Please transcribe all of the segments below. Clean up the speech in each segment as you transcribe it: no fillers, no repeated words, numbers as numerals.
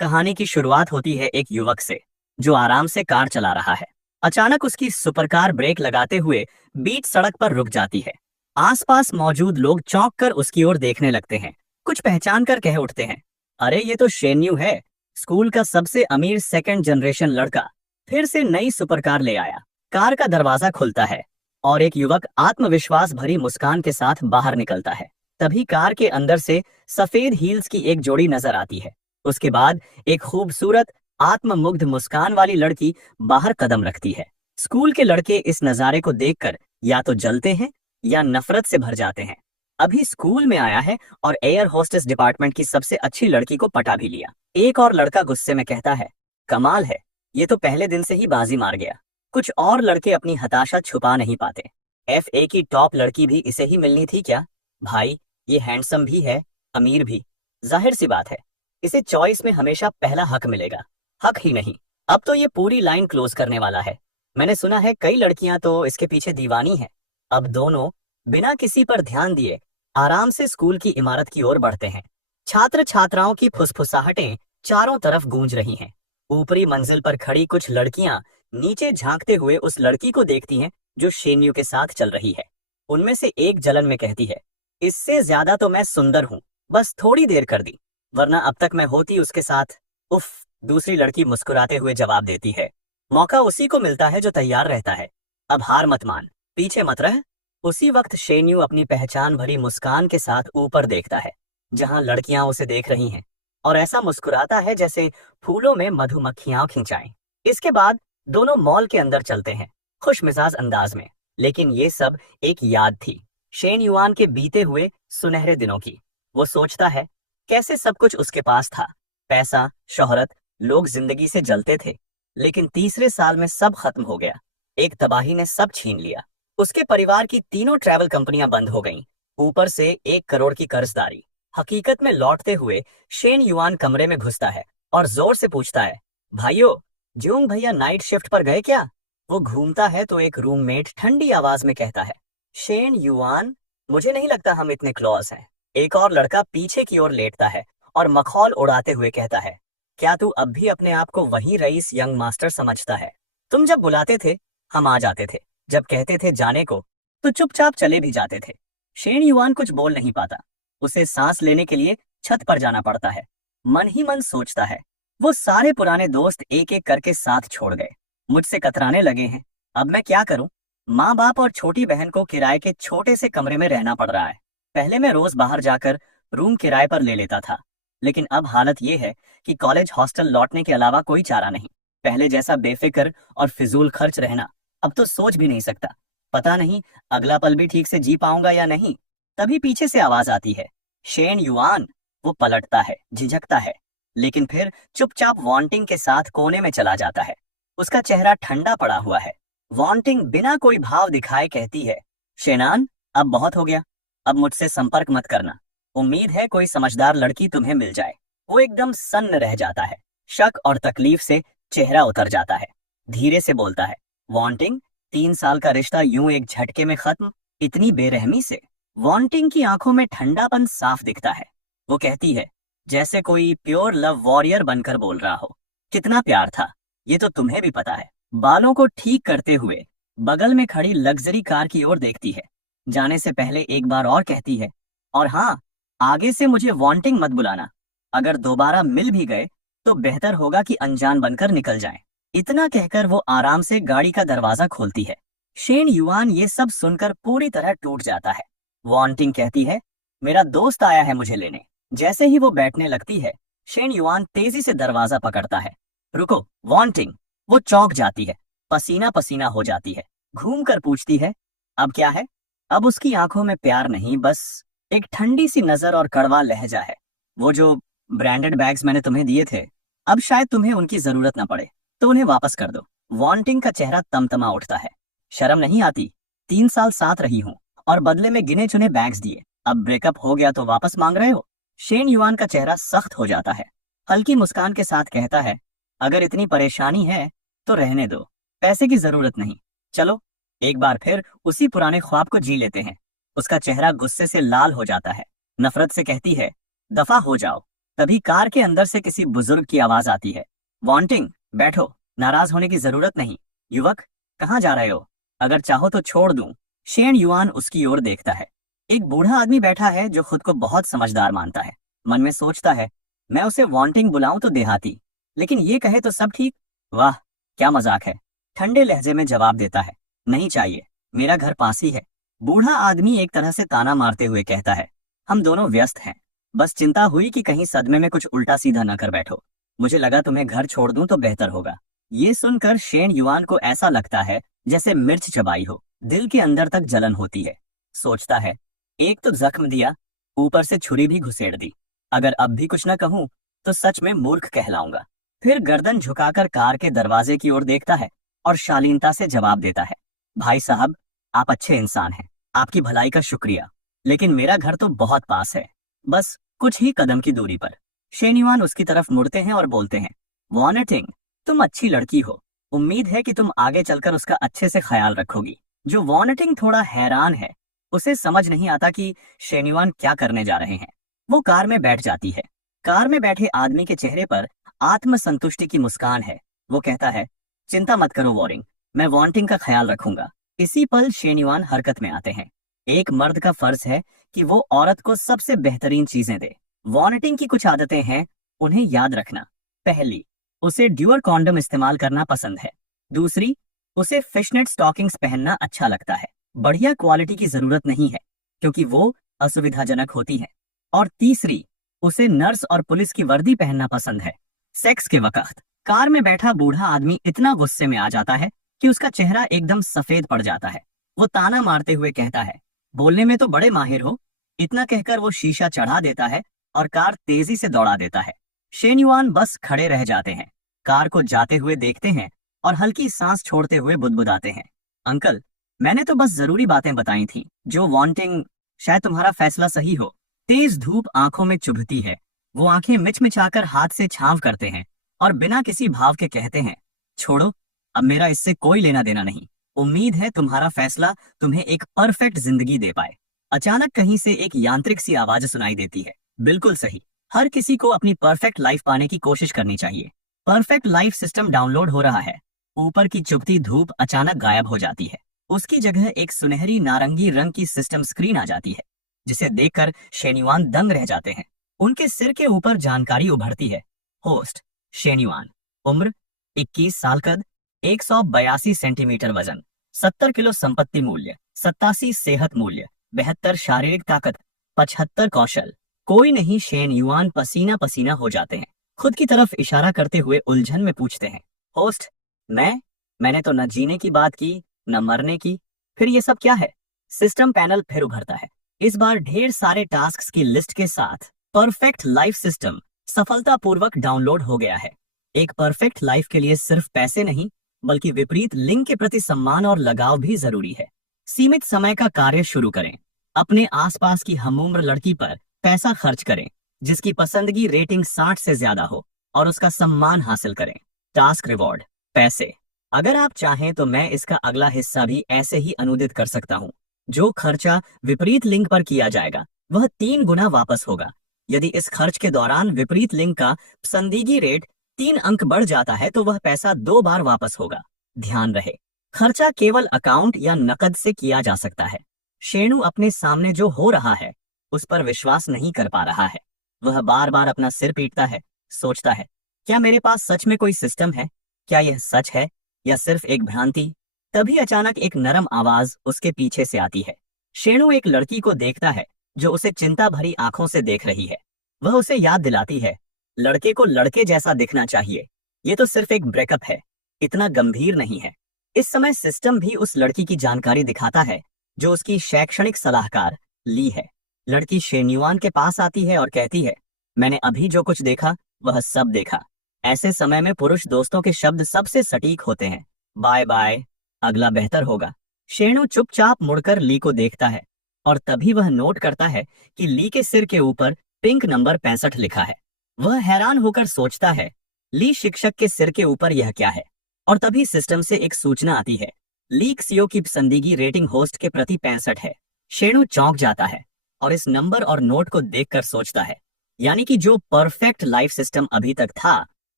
कहानी की शुरुआत होती है एक युवक से जो आराम से कार चला रहा है। अचानक उसकी सुपरकार ब्रेक लगाते हुए बीच सड़क पर रुक जाती है। आसपास मौजूद लोग चौंक कर उसकी ओर देखने लगते हैं। कुछ पहचान कर कह उठते हैं, अरे ये तो शेन्यू है, स्कूल का सबसे अमीर सेकंड जनरेशन लड़का फिर से नई सुपरकार ले आया। कार का दरवाजा खुलता है और एक युवक आत्मविश्वास भरी मुस्कान के साथ बाहर निकलता है। तभी कार के अंदर से सफेद हील्स की एक जोड़ी नजर आती है। उसके बाद एक खूबसूरत आत्ममुग्ध मुस्कान वाली लड़की बाहर कदम रखती है। स्कूल के लड़के इस नजारे को देखकर या तो जलते हैं या नफरत से भर जाते हैं। अभी स्कूल में आया है और एयर होस्टेस डिपार्टमेंट की सबसे अच्छी लड़की को पटा भी लिया। एक और लड़का गुस्से में कहता है, कमाल है, ये तो पहले दिन से ही बाजी मार गया। कुछ और लड़के अपनी हताशा छुपा नहीं पाते। FA की टॉप लड़की भी इसे ही मिलनी थी क्या? भाई, ये हैंडसम भी है, अमीर भी, जाहिर सी बात है इसे चॉइस में हमेशा पहला हक मिलेगा। हक ही नहीं, अब तो ये पूरी लाइन क्लोज करने वाला है। मैंने सुना है कई लड़कियां तो इसके पीछे दीवानी हैं। अब दोनों बिना किसी पर ध्यान दिए आराम से स्कूल की इमारत की ओर बढ़ते हैं। छात्र छात्राओं की फुसफुसाहटें चारों तरफ गूंज रही हैं। ऊपरी मंजिल पर खड़ी कुछ लड़कियां नीचे झांकते हुए उस लड़की को देखती हैं जो शेन्यू के साथ चल रही है। उनमें से एक जलन में कहती है, इससे ज्यादा तो मैं सुंदर हूँ, बस थोड़ी देर कर दी, वरना अब तक मैं होती उसके साथ। उफ, दूसरी लड़की मुस्कुराते हुए जवाब देती है, मौका उसी को मिलता है जो तैयार रहता है, अब हार मत मान, पीछे मत रह। उसी वक्त शेन्यू अपनी पहचान भरी मुस्कान के साथ ऊपर देखता है जहां लड़कियां उसे देख रही हैं, और ऐसा मुस्कुराता है जैसे फूलों में मधुमक्खियां खिंचाएं। इसके बाद दोनों मॉल के अंदर चलते हैं, खुश मिजाज अंदाज में। लेकिन ये सब एक याद थी, शेन युआन के बीते हुए सुनहरे दिनों की। वो सोचता है कैसे सब कुछ उसके पास था, पैसा, शोहरत, लोग जिंदगी से जलते थे। लेकिन तीसरे साल में सब खत्म हो गया। एक तबाही ने सब छीन लिया। उसके परिवार की तीनों ट्रैवल कंपनियां बंद हो गईं, ऊपर से 1 करोड़ की कर्जदारी। हकीकत में लौटते हुए शेन युआन कमरे में घुसता है और जोर से पूछता है, भाइयों, ज्योंग भैया नाइट शिफ्ट पर गए क्या? वो घूमता है तो एक रूममेट ठंडी आवाज में कहता है, शेन युआन, मुझे नहीं लगता हम इतने क्लॉज हैं। एक और लड़का पीछे की ओर लेटता है और मखौल उड़ाते हुए कहता है, क्या तू अब भी अपने आप को वही रईस यंग मास्टर समझता है? तुम जब बुलाते थे हम आ जाते थे, जब कहते थे जाने को तो चुपचाप चले भी जाते थे। शेन युआन कुछ बोल नहीं पाता। उसे सांस लेने के लिए छत पर जाना पड़ता है। मन ही मन सोचता है, वो सारे पुराने दोस्त एक एक करके साथ छोड़ गए, मुझसे कतराने लगे हैं, अब मैं क्या करूं? माँ बाप और छोटी बहन को किराए के छोटे से कमरे में रहना पड़ रहा है। पहले मैं रोज बाहर जाकर रूम किराए पर ले लेता था, लेकिन अब हालत ये है कि कॉलेज हॉस्टल लौटने के अलावा कोई चारा नहीं। पहले जैसा बेफिक्र और फिजूल खर्च रहना अब तो सोच भी नहीं सकता। पता नहीं अगला पल भी ठीक से जी पाऊंगा या नहीं। तभी पीछे से आवाज आती है, शेन युआन। वो पलटता है, झिझकता है, लेकिन फिर चुपचाप वांटिंग के साथ कोने में चला जाता है। उसका चेहरा ठंडा पड़ा हुआ है। वांटिंग बिना कोई भाव दिखाए कहती है, शेनान, अब बहुत हो गया, अब मुझसे संपर्क मत करना। उम्मीद है कोई समझदार लड़की तुम्हें मिल जाए। वो एकदम सन्न रह जाता है। शक और तकलीफ से चेहरा उतर जाता है। धीरे से बोलता है, वांटिंग, 3 साल का रिश्ता यूं एक झटके में खत्म, इतनी बेरहमी से? वांटिंग की आंखों में ठंडापन साफ दिखता है। वो कहती है, जैसे कोई प्योर लव वॉरियर बनकर बोल रहा हो, कितना प्यार था, ये तो तुम्हें भी पता है। बालों को ठीक करते हुए बगल में खड़ी लग्जरी कार की ओर देखती है। जाने से पहले एक बार और कहती है, और हाँ, आगे से मुझे वांटिंग मत बुलाना। अगर दोबारा मिल भी गए तो बेहतर होगा कि अनजान बनकर निकल जाएं। इतना कहकर वो आराम से गाड़ी का दरवाजा खोलती है। शेन युआन ये सब सुनकर पूरी तरह टूट जाता है। वांटिंग कहती है, मेरा दोस्त आया है मुझे लेने। जैसे ही वो बैठने लगती है, शेन युआन तेजी से दरवाजा पकड़ता है। रुको, वांटिंग। वो चौंक जाती है, पसीना पसीना हो जाती है, घूम कर पूछती है, अब क्या है? अब उसकी आंखों में प्यार नहीं, बस एक ठंडी सी नजर और कड़वा लहजा है। वो जो ब्रांडेड बैग्स मैंने तुम्हें दिए थे, अब शायद तुम्हें उनकी जरूरत न पड़े, तो उन्हें वापस कर दो। वांटिंग का चेहरा तमतमा उठता है। शर्म नहीं आती? 3 साल साथ रही हूँ और बदले में गिने चुने बैग्स दिए, अब ब्रेकअप हो गया तो वापस मांग रहे हो? शेन युआन का चेहरा सख्त हो जाता है। हल्की मुस्कान के साथ कहता है, अगर इतनी परेशानी है तो रहने दो, पैसे की जरूरत नहीं। चलो एक बार फिर उसी पुराने ख्वाब को जी लेते हैं। उसका चेहरा गुस्से से लाल हो जाता है। नफरत से कहती है, दफा हो जाओ, तभी कार के अंदर से किसी बुजुर्ग की आवाज आती है, वांटिंग, बैठो, नाराज होने की जरूरत नहीं। युवक, कहाँ जा रहे हो? अगर चाहो तो छोड़ दूं। शेन युआन उसकी ओर देखता है। एक बूढ़ा आदमी बैठा है जो खुद को बहुत समझदार मानता है। मन में सोचता है, मैं उसे वांटिंग बुलाऊं तो देहाती, लेकिन ये कहे तो सब ठीक। वाह, क्या मजाक है। ठंडे लहजे में जवाब देता है, नहीं चाहिए, मेरा घर पास ही है। बूढ़ा आदमी एक तरह से ताना मारते हुए कहता है, हम दोनों व्यस्त हैं, बस चिंता हुई कि कहीं सदमे में कुछ उल्टा सीधा न कर बैठो। मुझे लगा तुम्हें घर छोड़ दूं तो बेहतर होगा। ये सुनकर शेन युआन को ऐसा लगता है जैसे मिर्च चबाई हो, दिल के अंदर तक जलन होती है। सोचता है, एक तो जख्म दिया, ऊपर से छुरी भी घुसेड़ दी। अगर अब भी कुछ न कहूं तो सच में मूर्ख कहलाऊंगा। फिर गर्दन झुकाकर कार के दरवाजे की ओर देखता है और शालीनता से जवाब देता है, भाई साहब, आप अच्छे इंसान हैं, आपकी भलाई का शुक्रिया, लेकिन मेरा घर तो बहुत पास है, बस कुछ ही कदम की दूरी पर। शेन्युआन उसकी तरफ मुड़ते हैं और बोलते हैं, वॉनेटिंग, तुम अच्छी लड़की हो, उम्मीद है कि तुम आगे चलकर उसका अच्छे से ख्याल रखोगी। जो वॉनेटिंग थोड़ा हैरान है, उसे समझ नहीं आता कि शेन्युआन क्या करने जा रहे हैं। वो कार में बैठ जाती है। कार में बैठे आदमी के चेहरे पर आत्मसंतुष्टि की मुस्कान है। वो कहता है, चिंता मत करो वॉरिंग, मैं वांटिंग का ख्याल रखूंगा। इसी पल शेन्युआन हरकत में आते हैं। एक मर्द का फर्ज है कि वो औरत को सबसे बेहतरीन चीजें दे। वांटिंग की कुछ आदतें हैं, उन्हें याद रखना। पहली, उसे ड्यूअल कॉन्डम इस्तेमाल करना पसंद है। दूसरी, उसे फिशनेट स्टॉकिंग्स पहनना अच्छा लगता है। बढ़िया क्वालिटी की जरूरत नहीं है, क्योंकि वो असुविधाजनक होती है। और तीसरी, उसे नर्स और पुलिस की वर्दी पहनना पसंद है। सेक्स के वक्त कार में बैठा बूढ़ा आदमी इतना गुस्से में आ जाता है कि उसका चेहरा एकदम सफेद पड़ जाता है। वो ताना मारते हुए कहता है, बोलने में तो बड़े माहिर हो। इतना कहकर वो शीशा चढ़ा देता है और कार तेजी से दौड़ा देता है। शेन्युआन बस खड़े रह जाते हैं, कार को जाते हुए देखते हैं और हल्की सांस छोड़ते हुए बुदबुदाते हैं, अंकल, मैंने तो बस जरूरी बातें बताई थी। जो वांटिंग, शायद तुम्हारा फैसला सही हो। तेज धूप आंखों में चुभती है। वो आंखें मिचमिचाकर हाथ से छांव करते हैं और बिना किसी भाव के कहते हैं, छोड़ो, अब मेरा इससे कोई लेना देना नहीं। उम्मीद है तुम्हारा फैसला तुम्हें एक परफेक्ट जिंदगी दे पाए। अचानक कहीं से एक यांत्रिक सी आवाज सुनाई देती है, बिल्कुल सही, हर किसी को अपनी परफेक्ट लाइफ पाने की कोशिश करनी चाहिए। परफेक्ट लाइफ सिस्टम डाउनलोड हो रहा है। ऊपर की चुभती धूप अचानक गायब हो जाती है। उसकी जगह एक सुनहरी नारंगी रंग की सिस्टम स्क्रीन आ जाती है, जिसे देखकर शेन्युआन दंग रह जाते हैं। उनके सिर के ऊपर जानकारी उभरती है, होस्ट शेन्युआन, उम्र 21 साल, कद 182 सेंटीमीटर, वजन 70 किलो, संपत्ति मूल्य 87, सेहत मूल्य 72, शारीरिक ताकत 75, कौशल कोई नहीं। शेन्युआन पसीना पसीना हो जाते हैं। खुद की तरफ इशारा करते हुए उलझन में पूछते हैं, होस्ट, मैंने तो न जीने की बात की न मरने की, फिर ये सब क्या है? सिस्टम पैनल फिर उभरता है, इस बार ढेर सारे टास्क्स की लिस्ट के साथ। परफेक्ट लाइफ सिस्टम सफलतापूर्वक डाउनलोड हो गया है। एक परफेक्ट लाइफ के लिए सिर्फ पैसे नहीं, बल्कि विपरीत लिंग के प्रति सम्मान और लगाव भी जरूरी है। सीमित समय का कार्य शुरू करें। अपने आसपास की हमउम्र लड़की पर पैसा खर्च करें, जिसकी पसंदगी रेटिंग 60 से ज्यादा हो, और उसका सम्मान हासिल करें। टास्क रिवॉर्ड, पैसे। अगर आप चाहें तो मैं इसका अगला हिस्सा भी ऐसे ही अनुदित कर सकता हूँ। जो खर्चा विपरीत लिंग पर किया जाएगा वह 3 गुना वापस होगा। यदि इस खर्च के दौरान विपरीत लिंग का पसंदीगी रेट 3 अंक बढ़ जाता है तो वह पैसा 2 बार वापस होगा। ध्यान रहे, खर्चा केवल अकाउंट या नकद से किया जा सकता है। शेनु अपने सामने जो हो रहा है उस पर विश्वास नहीं कर पा रहा है। वह बार बार अपना सिर पीटता है, सोचता है, क्या मेरे पास सच में कोई सिस्टम है? क्या यह सच है या सिर्फ एक भ्रांति? तभी अचानक एक नरम आवाज उसके पीछे से आती है। शेनु एक लड़की को देखता है जो उसे चिंता भरी आंखों से देख रही है। वह उसे याद दिलाती है, लड़के को लड़के जैसा दिखना चाहिए, ये तो सिर्फ एक ब्रेकअप है, इतना गंभीर नहीं है। इस समय सिस्टम भी उस लड़की की जानकारी दिखाता है जो उसकी शैक्षणिक सलाहकार ली है। लड़की शेन्युआन के पास आती है और कहती है, मैंने अभी जो कुछ देखा वह सब देखा। ऐसे समय में पुरुष दोस्तों के शब्द सबसे सटीक होते हैं। बाय बाय, अगला बेहतर होगा। शेनु चुपचाप मुड़कर ली को देखता है और तभी वह नोट करता है कि ली के सिर के ऊपर पिंक नंबर 65 लिखा है। वह हैरान होकर सोचता है, ली शिक्षक के सिर के ऊपर यह क्या है? और तभी सिस्टम से एक सूचना आती है, ली क्सियो की पसंदीगी रेटिंग होस्ट के प्रति 65 है। शेनु चौंक जाता है और इस नंबर और नोट को देखकर सोचता है, यानी कि जो परफेक्ट लाइफ सिस्टम अभी तक था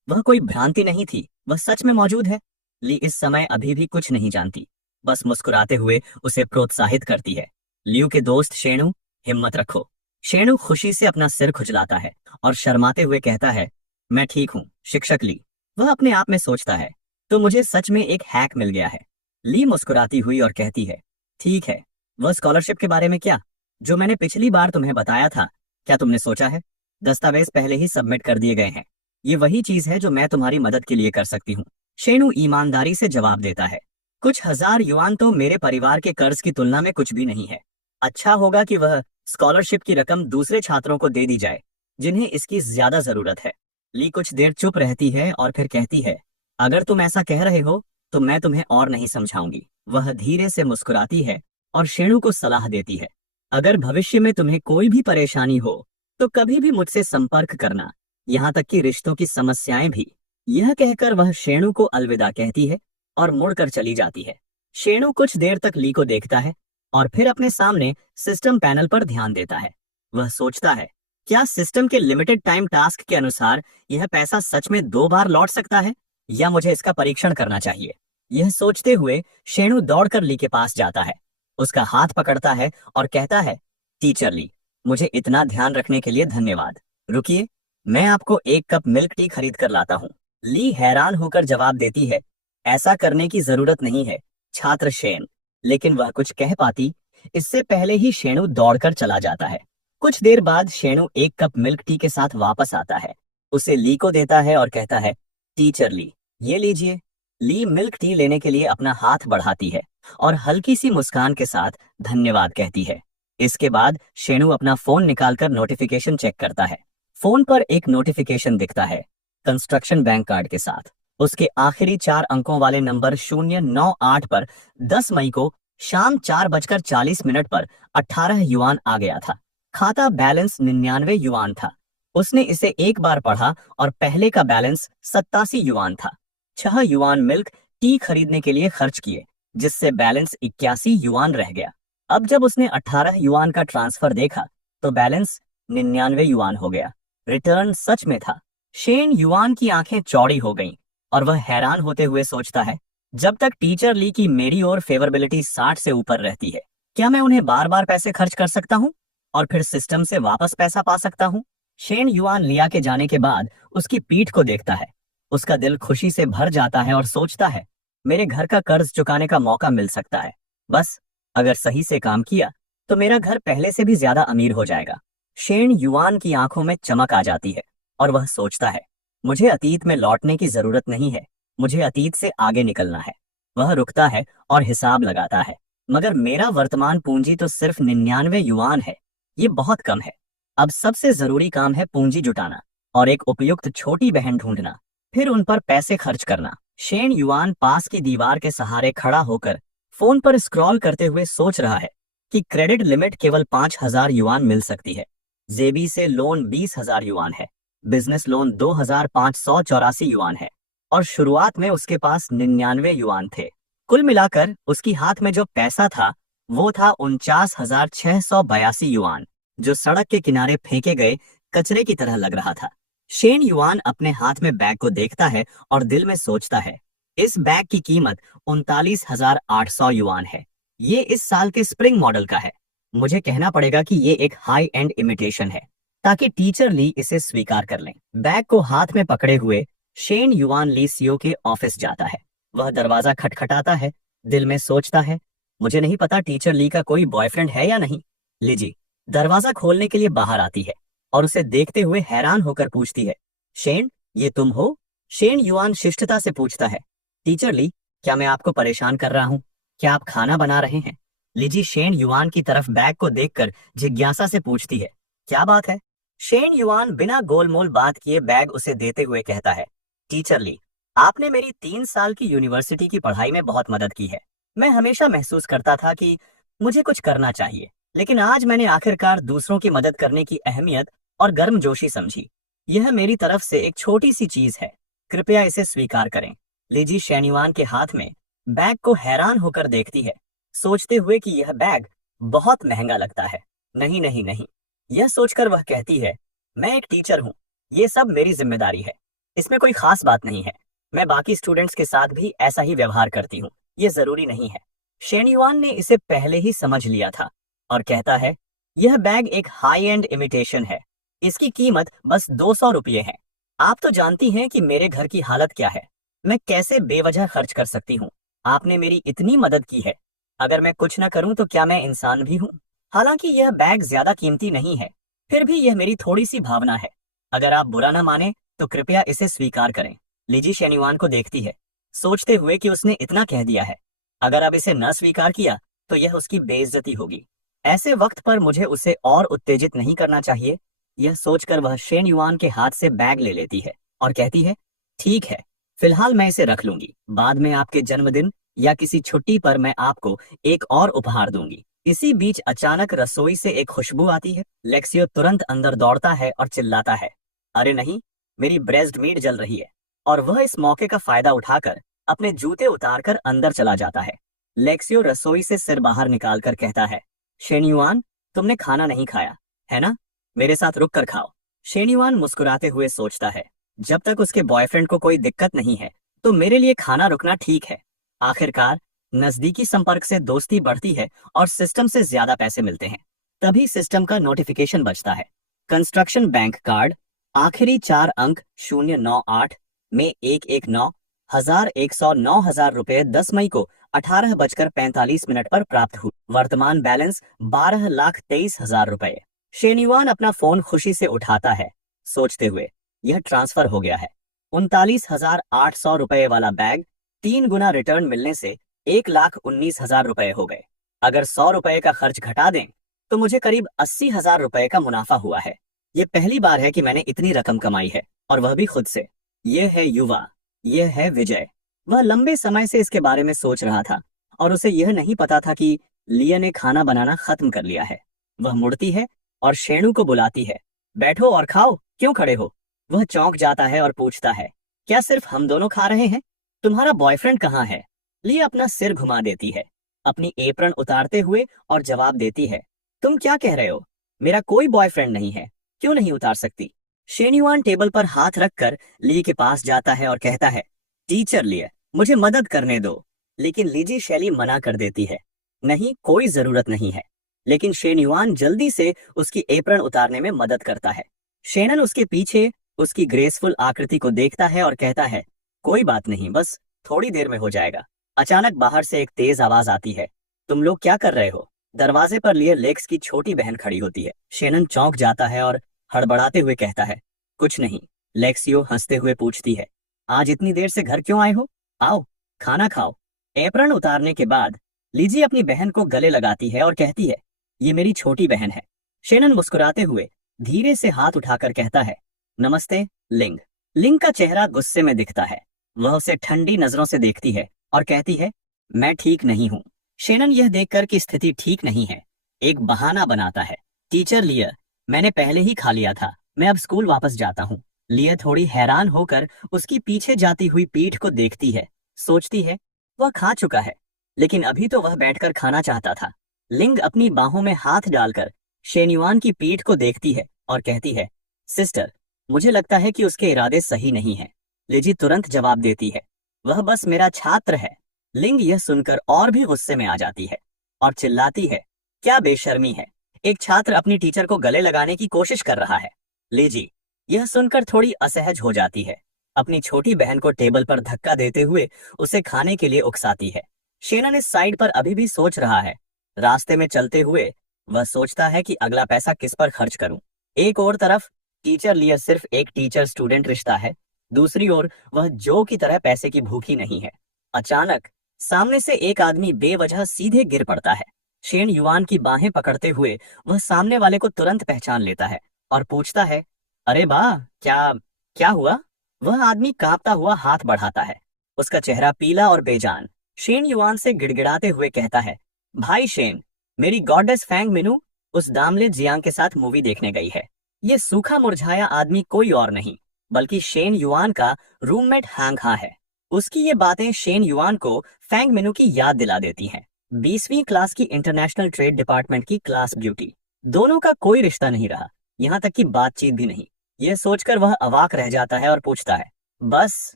वह कोई भ्रांति नहीं थी, वह सच में मौजूद है। ली इस समय अभी भी कुछ नहीं जानती, बस मुस्कुराते हुए उसे प्रोत्साहित करती है। लियू के दोस्त शेणु, हिम्मत रखो। शेणु खुशी से अपना सिर खुजलाता है और शर्माते हुए कहता है, मैं ठीक हूँ शिक्षक ली। वह अपने आप में सोचता है, तो मुझे सच में एक हैक मिल गया है। ली मुस्कुराती हुई और कहती है, ठीक है, वह स्कॉलरशिप के बारे में क्या, जो मैंने पिछली बार तुम्हें बताया था, क्या तुमने सोचा है? दस्तावेज पहले ही सबमिट कर दिए गए हैं। ये वही चीज है जो मैं तुम्हारी मदद के लिए कर सकती हूँ। शेनु ईमानदारी से जवाब देता है, कुछ हजार युआन तो मेरे परिवार के कर्ज की तुलना में कुछ भी नहीं है। अच्छा होगा कि वह स्कॉलरशिप की रकम दूसरे छात्रों को दे दी जाए जिन्हें इसकी ज्यादा जरूरत है। ली कुछ देर चुप रहती है और फिर कहती है, अगर तुम ऐसा कह रहे हो तो मैं तुम्हें और नहीं समझाऊंगी। वह धीरे से मुस्कुराती है और शेणु को सलाह देती है, अगर भविष्य में तुम्हें कोई भी परेशानी हो तो कभी भी मुझसे संपर्क करना, यहाँ तक कि रिश्तों की समस्याएं भी। यह कहकर वह शेणु को अलविदा कहती है और मुड़कर चली जाती है। शेणु कुछ देर तक ली को देखता है और फिर अपने सामने सिस्टम पैनल पर ध्यान देता है। वह सोचता है, क्या सिस्टम के लिमिटेड टाइम टास्क के अनुसार यह पैसा सच में 2 बार लौट सकता है, या मुझे इसका परीक्षण करना चाहिए। यह सोचते हुए शेणु दौड़कर ली के पास जाता है, उसका हाथ पकड़ता है और कहता है, टीचर ली, मुझे इतना ध्यान रखने के लिए धन्यवाद। रुकिए, मैं आपको 1 कप मिल्क टी खरीद कर लाता हूँ। ली हैरान होकर जवाब देती है, ऐसा करने की जरूरत नहीं है छात्र शेन। लेकिन वह कुछ कह पाती इससे पहले ही शेणु दौड़कर चला जाता है। कुछ देर बाद शेणु 1 कप मिल्क टी के साथ वापस आता है, उसे ली को देता है और कहता है, टीचर ली, ये लीजिए। ली मिल्क टी लेने के लिए अपना हाथ बढ़ाती है और हल्की सी मुस्कान के साथ धन्यवाद कहती है। इसके बाद शेणु अपना फोन निकालकर नोटिफिकेशन चेक करता है। फोन पर एक नोटिफिकेशन दिखता है, कंस्ट्रक्शन बैंक कार्ड के साथ। उसके आखिरी 4 अंकों वाले नंबर 098 पर 10 मई को शाम 4:40 पर 18 युआन आ गया था। खाता बैलेंस 99 युआन था। उसने इसे एक बार पढ़ा और पहले का बैलेंस 87 युआन था। 6 युआन मिल्क टी खरीदने के लिए खर्च किए, जिससे बैलेंस 81 युआन रह गया। अब जब उसने 18 युआन का ट्रांसफर देखा तो बैलेंस 99 युआन हो गया। रिटर्न सच में था। शेन युआन की आंखें चौड़ी हो गईं और वह हैरान होते हुए सोचता है, जब तक टीचर ली की मेरी और फेवरेबिलिटी 60 से ऊपर रहती है, क्या मैं उन्हें बार बार पैसे खर्च कर सकता हूँ और फिर सिस्टम से वापस पैसा पा सकता हूँ? शेन युआन लिया के जाने के बाद उसकी पीठ को देखता है। उसका दिल खुशी से भर जाता है और सोचता है, मेरे घर का कर्ज चुकाने का मौका मिल सकता है। बस अगर सही से काम किया तो मेरा घर पहले से भी ज्यादा अमीर हो जाएगा। शेन युआन की आंखों में चमक आ जाती है और वह सोचता है, मुझे अतीत में लौटने की जरूरत नहीं है, मुझे अतीत से आगे निकलना है। वह रुकता है और हिसाब लगाता है, मगर मेरा वर्तमान पूंजी तो सिर्फ 99 युआन है, ये बहुत कम है। अब सबसे जरूरी काम है पूंजी जुटाना और एक उपयुक्त छोटी बहन ढूंढना, फिर उन पर पैसे खर्च करना। शेन युआन पास की दीवार के सहारे खड़ा होकर फोन पर स्क्रॉल करते हुए सोच रहा है कि क्रेडिट लिमिट केवल 5000 युआन मिल सकती है। जेबी से लोन 20,000 युआन है, बिजनेस लोन 2584 युआन है और शुरुआत में उसके पास 99 युआन थे। कुल मिलाकर उसकी हाथ में जो पैसा था वो था 49,682 युआन, जो सड़क के किनारे फेंके गए कचरे की तरह लग रहा था। शेन युआन अपने हाथ में बैग को देखता है और दिल में सोचता है, इस बैग की कीमत 39,800 युआन है। ये इस साल के स्प्रिंग मॉडल का है। मुझे कहना पड़ेगा कि ये एक हाई एंड इमिटेशन है ताकि टीचर ली इसे स्वीकार कर लें। बैग को हाथ में पकड़े हुए शेन युआन ली सीओ के ऑफिस जाता है। वह दरवाजा खटखटाता है, दिल में सोचता है, मुझे नहीं पता टीचर ली का कोई बॉयफ्रेंड है या नहीं। लीजी दरवाजा खोलने के लिए बाहर आती है और उसे देखते हुए हैरान होकर पूछती है, शेन, ये तुम हो? शेन युआन शिष्टता से पूछता है, टीचर ली, क्या मैं आपको परेशान कर रहा हूँ? क्या आप खाना बना रहे हैं? लिजी शेन युआन की तरफ बैग को देखकर जिज्ञासा से पूछती है, क्या बात है? शेन युआन बिना गोलमोल बात किए बैग उसे देते हुए कहता है, टीचर ली, आपने मेरी 3 साल की यूनिवर्सिटी की पढ़ाई में बहुत मदद की है। मैं हमेशा महसूस करता था कि मुझे कुछ करना चाहिए, लेकिन आज मैंने आखिरकार दूसरों की मदद करने की अहमियत और गर्मजोशी समझी। यह मेरी तरफ से एक छोटी सी चीज है, कृपया इसे स्वीकार करें। लिजी शेन युआन के हाथ में बैग को हैरान होकर देखती है, सोचते हुए कि यह बैग बहुत महंगा लगता है। नहीं नहीं नहीं, यह सोचकर वह कहती है, मैं एक टीचर हूँ, ये सब मेरी जिम्मेदारी है। इसमें कोई खास बात नहीं है। मैं बाकी स्टूडेंट्स के साथ भी ऐसा ही व्यवहार करती हूँ, ये जरूरी नहीं है। शेन युआन ने इसे पहले ही समझ लिया था और कहता है, यह बैग एक हाई एंड इमिटेशन है। इसकी कीमत बस 200 रुपये है। आप तो जानती हैं कि मेरे घर की हालत क्या है। मैं कैसे बेवजह खर्च कर सकती हूँ। आपने मेरी इतनी मदद की है। अगर मैं कुछ न करूँ तो क्या मैं इंसान भी हूँ? हालांकि यह बैग ज्यादा कीमती नहीं है, फिर भी यह मेरी थोड़ी सी भावना है। अगर आप बुरा ना माने तो कृपया इसे स्वीकार करें। लिजी शेनयुआन को देखती है, सोचते हुए कि उसने इतना कह दिया है। अगर अब इसे न स्वीकार किया तो यह उसकी बेइज्जती होगी। ऐसे वक्त पर मुझे उसे और उत्तेजित नहीं करना चाहिए। यह सोचकर वह शेन युआन के हाथ से बैग ले लेती है और कहती है, ठीक है, फिलहाल मैं इसे रख लूंगी। बाद में आपके जन्मदिन या किसी छुट्टी पर मैं आपको एक और उपहार दूंगी। इसी बीच अचानक रसोई से एक खुशबू आती है। लेक्सियो तुरंत अंदर दौड़ता है और चिल्लाता है, अरे नहीं, मेरी ब्रेस्ट मीट जल रही है। और वह इस मौके का फायदा उठाकर अपने जूते उतारकर अंदर चला जाता है। लेक्सियो रसोई से सिर बाहर निकालकर कहता है, शेनयुआन, तुमने खाना नहीं खाया है ना? मेरे साथ रुक कर खाओ। शेनयुआन मुस्कुराते हुए सोचता है, जब तक उसके बॉयफ्रेंड को कोई दिक्कत नहीं है तो मेरे लिए खाना रुकना ठीक है। आखिरकार नजदीकी संपर्क से दोस्ती बढ़ती है और सिस्टम से ज्यादा पैसे मिलते हैं। तभी सिस्टम का नोटिफिकेशन बजता है। कंस्ट्रक्शन बैंक कार्ड आखिरी 4 अंक 098 में 119,109 रुपए 10 मई को 18:45 पर प्राप्त हुई। वर्तमान बैलेंस 12,23,000 रुपए। शेनयुआन अपना फोन खुशी से उठाता है, सोचते हुए, यह ट्रांसफर हो गया है। 39,800 रुपए वाला बैग 3 गुना रिटर्न मिलने से 1,19,000 रुपए हो गए। अगर 100 रुपए का खर्च घटा दें तो मुझे करीब 80,000 रुपए का मुनाफा हुआ है। ये पहली बार है कि मैंने इतनी रकम कमाई है, और वह भी खुद से। यह है युवा, यह है विजय। वह लंबे समय से इसके बारे में सोच रहा था और उसे यह नहीं पता था कि लिया ने खाना बनाना खत्म कर लिया है। वह मुड़ती है और शेणु को बुलाती है, बैठो और खाओ, क्यों खड़े हो? वह चौंक जाता है और पूछता है, क्या सिर्फ हम दोनों खा रहे हैं? तुम्हारा बॉयफ्रेंड कहाँ है? लिया अपना सिर घुमा देती है, अपनी एप्रन उतारते हुए, और जवाब देती है, तुम क्या कह रहे हो? मेरा कोई बॉयफ्रेंड नहीं है, क्यों नहीं उतार सकती? शेनयुआन टेबल पर हाथ रखकर ली के पास जाता है और कहता है, टीचर लिए, मुझे मदद करने दो। लेकिन लीजी शैली मना कर देती है, नहीं, कोई जरूरत नहीं है। लेकिन शेनयुआन जल्दी से उसकी एप्रन उतारने में मदद करता है। शेनन उसके पीछे उसकी ग्रेसफुल आकृति को देखता है और कहता है, कोई बात नहीं, बस थोड़ी देर में हो जाएगा। अचानक बाहर से एक तेज आवाज आती है, तुम लोग क्या कर रहे हो? दरवाजे पर लिए लेक्स की छोटी बहन खड़ी होती है। शेनन चौंक जाता है और हड़बड़ाते हुए कहता है, कुछ नहीं। लेक्सियो हंसते हुए पूछती है, आज इतनी देर से घर क्यों आए हो? आओ, खाना खाओ। एप्रन उतारने के बाद लीजी अपनी बहन को गले लगाती है और कहती है, ये मेरी छोटी बहन है। शेनन मुस्कुराते हुए धीरे से हाथ उठाकर कहता है, नमस्ते लिंग। लिंग का चेहरा गुस्से में दिखता है। वह उसे ठंडी नजरों से देखती है और कहती है, मैं ठीक नहीं हूँ। शेनन यह देखकर कि स्थिति ठीक नहीं है, एक बहाना बनाता है, टीचर लिया, मैंने पहले ही खा लिया था, मैं अब स्कूल वापस जाता हूँ। लिया थोड़ी हैरान होकर उसकी पीछे जाती हुई पीठ को देखती है, सोचती है, वह खा चुका है, लेकिन अभी तो वह बैठकर खाना चाहता था। लिंग अपनी बाहों में हाथ डालकर शेनयुआन की पीठ को देखती है और कहती है, सिस्टर, मुझे लगता है कि उसके इरादे सही नहीं है। लिजी तुरंत जवाब देती है, वह बस मेरा छात्र है। लिंग यह सुनकर और भी गुस्से में आ जाती है और चिल्लाती है, क्या बेशर्मी है, एक छात्र अपनी टीचर को गले लगाने की कोशिश कर रहा है। लिजी यह सुनकर थोड़ी असहज हो जाती है, अपनी छोटी बहन को टेबल पर धक्का देते हुए उसे खाने के लिए उकसाती है। शेनन इस साइड पर अभी भी सोच रहा है। रास्ते में चलते हुए वह सोचता है कि अगला पैसा किस पर खर्च करूं। एक और तरफ टीचर लिया सिर्फ एक टीचर स्टूडेंट रिश्ता है, दूसरी ओर वह जो की तरह पैसे की भूखी नहीं है। अचानक सामने से एक आदमी बेवजह सीधे गिर पड़ता है। शेन युआन की बाहें पकड़ते हुए वह सामने वाले को तुरंत पहचान लेता है और पूछता है, अरे वाह, क्या क्या हुआ? वह आदमी कांपता हुआ हाथ बढ़ाता है, उसका चेहरा पीला और बेजान। शेन युआन से गिड़गिड़ाते हुए कहता है, भाई शेन, मेरी गॉडेस फैंग मिनू उस दामले जियांग के साथ मूवी देखने गई है। ये सूखा मुरझाया आदमी कोई और नहीं बल्कि शेन युआन का रूममेट हैंग हा है। उसकी ये बातें शेन युआन को फैंग मिनू की याद दिला देती हैं। 20वीं क्लास की इंटरनेशनल ट्रेड डिपार्टमेंट की क्लास ब्यूटी। दोनों का कोई रिश्ता नहीं रहा, यहाँ तक कि बातचीत भी नहीं। यह सोचकर वह अवाक रह जाता है और पूछता है, बस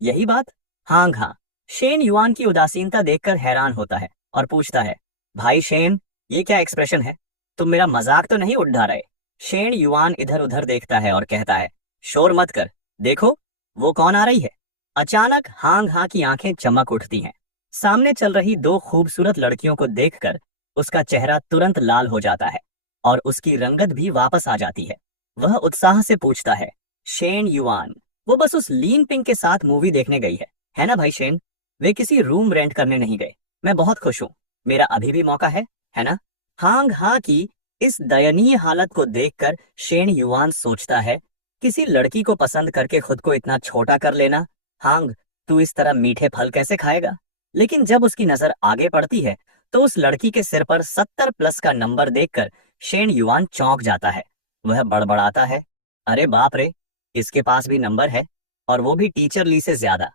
यही बात? हांग हाँ। शेन युआन की उदासीनता देखकर हैरान होता है और पूछता है, भाई शेन, ये क्या एक्सप्रेशन है? तुम मेरा मजाक तो नहीं उड़ा रहे? शेन युआन इधर उधर देखता है और कहता है, शोर मत कर, देखो वो कौन आ रही है। अचानक हांग हाँ की आंखें चमक उठती हैं। सामने चल रही दो खूबसूरत लड़कियों को देखकर उसका चेहरा तुरंत लाल हो जाता है और उसकी रंगत भी वापस आ जाती है। वह उत्साह से पूछता है, शेन युआन, वो बस उस लीन पिंग के साथ मूवी देखने गई है ना भाई शेन? वे किसी रूम रेंट करने नहीं गए। मैं बहुत खुश हूँ। मेरा अभी भी मौका है ना? हांग हाँ की इस दयनीय हालत को देखकर शेन युआन सोचता है, किसी लड़की को पसंद करके खुद को इतना छोटा कर लेना। हांग, तू इस तरह मीठे फल कैसे खाएगा? लेकिन जब उसकी नजर आगे पड़ती है तो उस लड़की के सिर पर 70+ का नंबर देखकर शेन युआन चौंक जाता है। वह बड़बड़ाता है, अरे बाप रे, इसके पास भी नंबर है, और वो भी टीचर ली से ज्यादा।